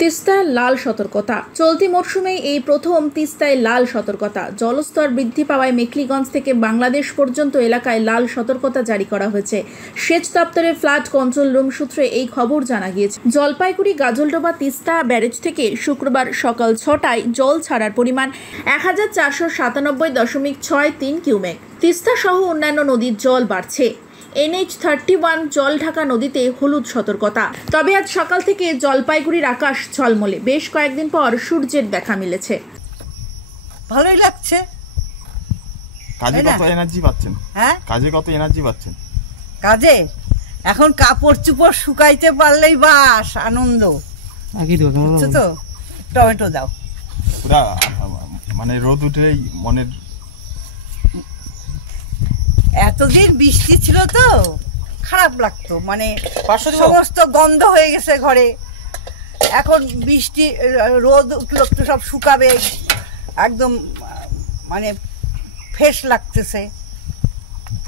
তিস্তায় লাল সতর্কতা। চলতি মরশুমে এই প্রথম তিস্তায় লাল সতর্কতা। জলস্তর বৃদ্ধি পাওয়ায় মেখলিগঞ্জ থেকে বাংলাদেশ পর্যন্ত এলাকায় লাল সতর্কতা জারি করা হয়েছে। সেচ দপ্তরের ফ্লাড কন্ট্রোল রুম সূত্রে এই খবর জানা গিয়েছে। জলপাইগুড়ি গাজলডোবা তিস্তা ব্যারেজ থেকে শুক্রবার সকাল 6টায় জল ছাড়ার পরিমাণ 1497.63 কিউমেক। তিস্তা সহ অন্যান্য নদীর জল বাড়ছে। NH31 জলঢাকা নদীতে হলুদ সতর্কতা। তবে আজ সকাল থেকে জলপাইগুড়ির আকাশ ঝলমলে। বেশ কয়েকদিন পর সূর্যের দেখা মিলেছে। ভালোই লাগছে। কাজে কত এনার্জি পাচ্ছেন? হ্যাঁ, কাজে কত এনার্জি পাচ্ছেন? কাজে এখন কাপড় চুপড় শুকাইতে পারলেই বাস আনন্দ। তো টমেটো দাও। পুরা মানে রোদ উঠেই মনের এতদিন বৃষ্টি ছিল তো খারাপ লাগতো, মানে সমস্ত গন্ধ হয়ে গেছে ঘরে। এখন বৃষ্টি রোদ উঠলো, সব শুকাবে, একদম মানে ফ্রেশ লাগতেছে।